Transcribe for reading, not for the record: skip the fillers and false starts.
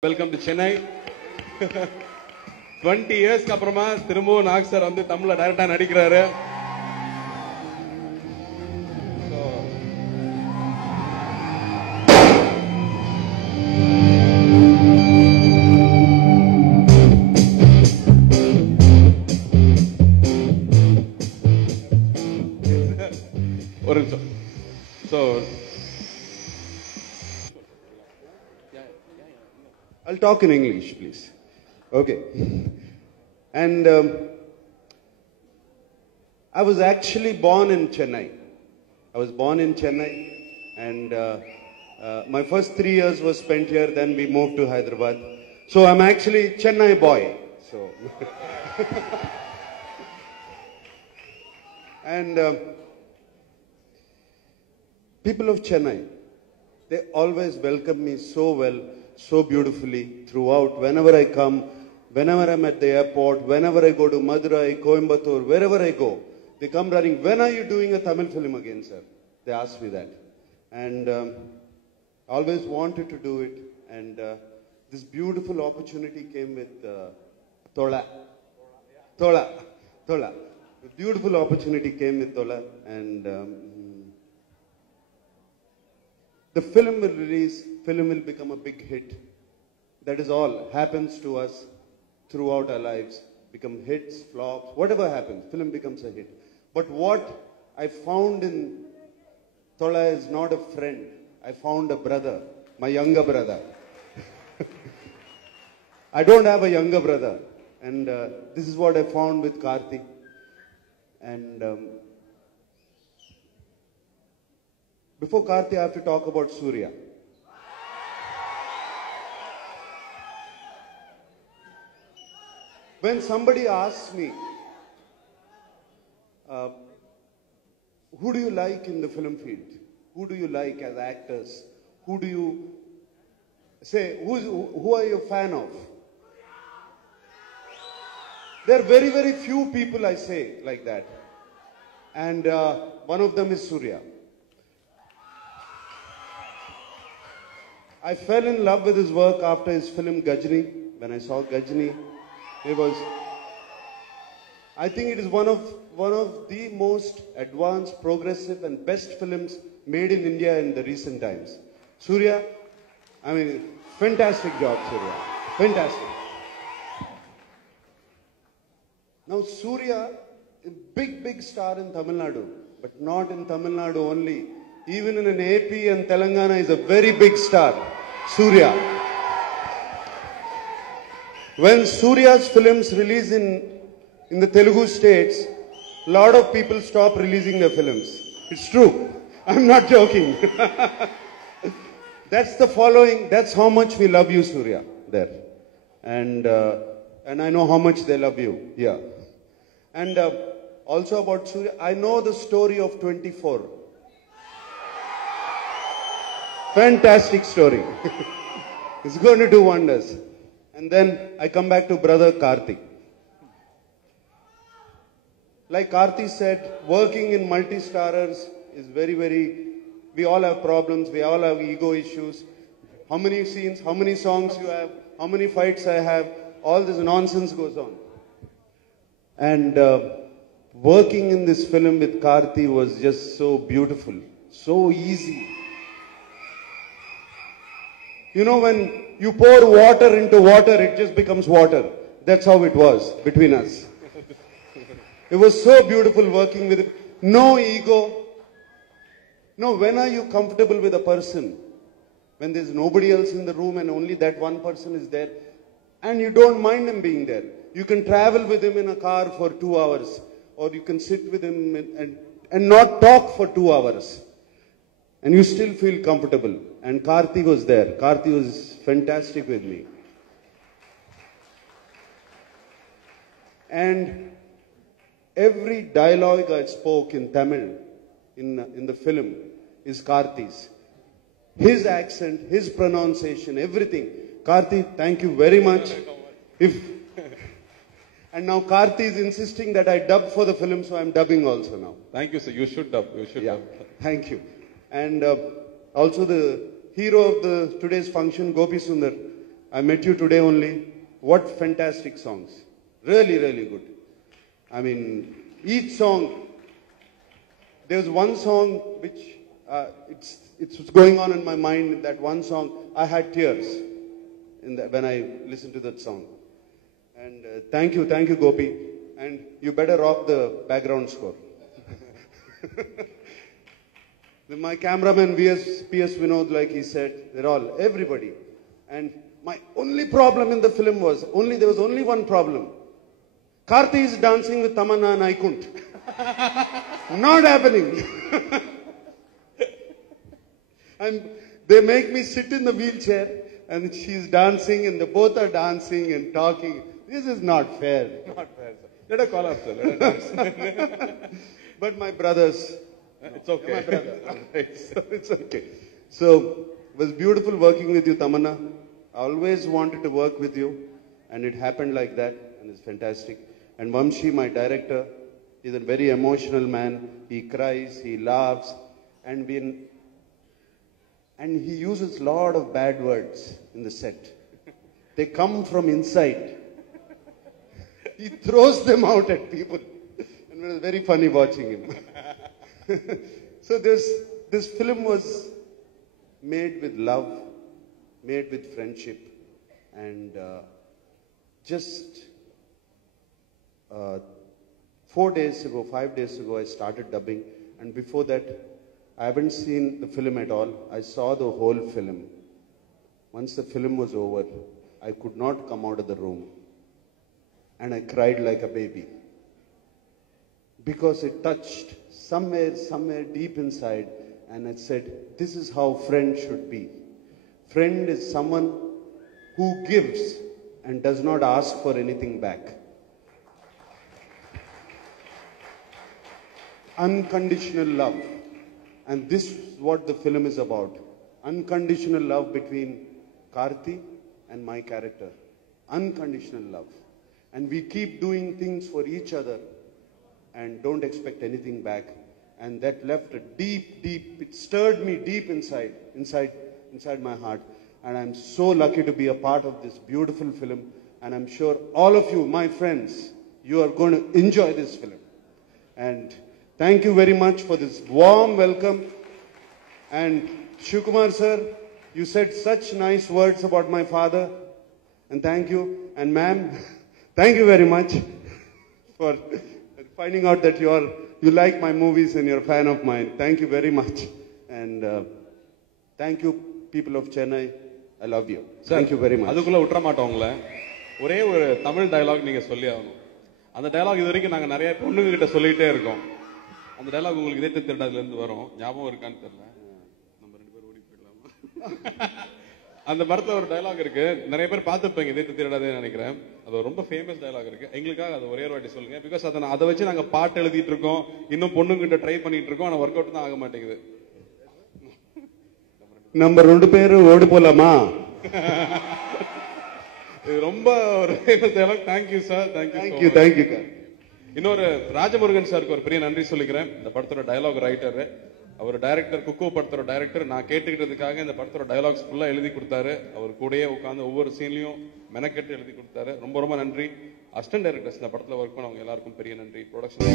Welcome to Chennai. 20 years அப்புறமா திரும்பவும் knock sir வந்து தமிழ்ல டைரக்டா நடிக்கிறாரு. ஒரு நிமிஷம். So I'll talk in English, please. Okay. And I was actually born in Chennai. And my first 3 years was spent here, then we moved to Hyderabad. So I'm actually Chennai boy. So and people of Chennai, they always welcome me so well, so beautifully throughout. Whenever I come, whenever I'm at the airport, whenever I go to Madurai, Coimbatore, wherever I go, they come running. When are you doing a Tamil film again, sir? They ask me that. And I always wanted to do it. And this beautiful opportunity came with Thola. The beautiful opportunity came with Thola. And the film will release, film will become a big hit. That is all happens to us throughout our lives. Become hits, flops, whatever happens, film becomes a hit. But what I found in Thola is not a friend. I found a brother, my younger brother. I don't have a younger brother. And this is what I found with Karthi. And before Karthi, I have to talk about Surya. When somebody asks me, who do you like in the film field? Who do you like as actors? Who do you say, who are you a fan of? There are very, very few people I say like that. And one of them is Surya. I fell in love with his work after his film Gajini. When I saw Gajini, I think it is one of the most advanced, progressive and best films made in India in the recent times. Surya, I mean, fantastic job, Surya. Fantastic. Now Surya, a big star in Tamil Nadu, but not in Tamil Nadu only. Even in an AP and Telangana is a very big star, Surya. When Surya's films release in the Telugu states, a lot of people stop releasing their films. It's true. I'm not joking. That's the following. That's how much we love you, Surya, there. And I know how much they love you. Yeah. And also about Surya, I know the story of 24. Fantastic story. It's going to do wonders. And then I come back to brother Karthi. Like Karthi said, working in multi-starrers is very, we all have problems, we all have ego issues. How many scenes, how many songs you have, how many fights I have, all this nonsense goes on. And working in this film with Karthi was just so beautiful, so easy. You know, when you pour water into water, it just becomes water. That's how it was between us. It was so beautiful working with him. No ego. No, when are you comfortable with a person? When there's nobody else in the room and only that one person is there. And you don't mind him being there. You can travel with him in a car for 2 hours. Or you can sit with him and not talk for 2 hours. And you still feel comfortable. And Karthi was there. Karthi was fantastic with me. And every dialogue I spoke in Tamil, in the film, is Karthi's. His accent, his pronunciation, everything. Karthi, thank you very much. And now Karthi is insisting that I dub for the film, so I'm dubbing also now. thank you, sir. You should dub. Yeah, thank you. And also the hero of today's function, Gopi Sundar. I met you today only. What fantastic songs. Really, really good. I mean, each song, there's one song which it's going on in my mind. That one song, I had tears when I listened to that song. And thank you, Gopi. And you better rock the background score. My cameraman PS Vinod, like he said, everybody. And my only problem in the film was, there was only one problem. Karthi is dancing with Tamanna and I couldn't. Not happening. And they make me sit in the wheelchair and she's dancing and they both are dancing and talking. This is not fair. Not fair, sir. Let her call up, sir. Let her dance. But my brothers. It's okay. My brother. So it's okay. So it was beautiful working with you, Tamanna. I always wanted to work with you and it happened like that and it's fantastic. And Vamshi, my director, is a very emotional man. He cries, he laughs, and he uses a lot of bad words in the set. They come from inside. He throws them out at people. And it was very funny watching him. So this film was made with love, made with friendship, and just 5 days ago, I started dubbing, and before that, I haven't seen the film at all. I saw the whole film. Once the film was over, I could not come out of the room, and I cried like a baby. Because it touched somewhere deep inside, and it said, this is how friend should be. Friend is someone who gives and does not ask for anything back. Unconditional love. And this is what the film is about. Unconditional love between Karthi and my character. Unconditional love. And we keep doing things for each other and don't expect anything back. And that left a deep, it stirred me deep inside my heart. And I'm so lucky to be a part of this beautiful film. And I'm sure all of you, my friends, you are going to enjoy this film. And thank you very much for this warm welcome. And Shivkumar sir, you said such nice words about my father. And thank you. And ma'am, thank you very much for finding out that you like my movies and you're a fan of mine. Thank you very much. And thank you, people of Chennai. I love you. Thank you very much. அதுக்குள்ள விட்டுற மாட்டோம் உங்களை. ஒரே ஒரு Tamil dialogue நீங்க சொல்லி ஆகணும். அந்த டயலாக் இது வரைக்கும் நாங்க நிறைய பொண்ணுங்க கிட்ட சொல்லிட்டே இருக்கோம். அந்த டயலாக் உங்களுக்கு இதே திருடாதுல இருந்து வரும். ஞாபகம் இருக்கான்னு தெரியல. நம்ம ரெண்டு பேரும் ஓடி போயிடலாமா? அந்த படத்துல ஒரு டயலாக் இருக்கு. நிறைய பேர் பார்த்துருப்பீங்க இதே திருடாதுன்னு நினைக்கிறேன். அது ரொம்ப ஃபேமஸ் டயலாக் இருக்கு. எங்களுக்காக அதை ஒரே ஒரு வாட்டி சொல்லுங்க. பிகாஸ் அதை வச்சு நாங்க பாட்டு எழுதிட்டு இருக்கோம். இன்னும் பொண்ணுங்க கிட்ட ட்ரை பண்ணிட்டு இருக்கோம். ஆனா ஒர்க் அவுட் தான் ஆக மாட்டேங்குது. நம்ம ரெண்டு பேரும் ஓடி போலாமா? இது ரொம்ப ஒரு famous dialogue. Thank you sir. Thank you. இன்னொரு ராஜமுருகன் சாருக்கு ஒரு பெரிய நன்றி சொல்லிக்கிறேன். இந்த படத்தோட டயலாக் ரைட்டர், அவர் டைரக்டர், குக்கு படத்தோட டைரக்டர். நான் கேட்டுக்கிட்டதுக்காக இந்த படத்தோட டயலாக்ஸ் ஃபுல்லா எழுதி கொடுத்தாரு. அவர் கூடயே உட்காந்து ஒவ்வொரு சீன்லயும் மெனக்கெட்டு எழுதி கொடுத்தாரு. ரொம்ப ரொம்ப நன்றி. அசிஸ்டன்ட் டைரக்டர்ஸ் இந்த படத்துல ஒர்க் பண்ணவங்க எல்லாருக்கும் பெரிய நன்றி. ப்ரொடக்ஷன்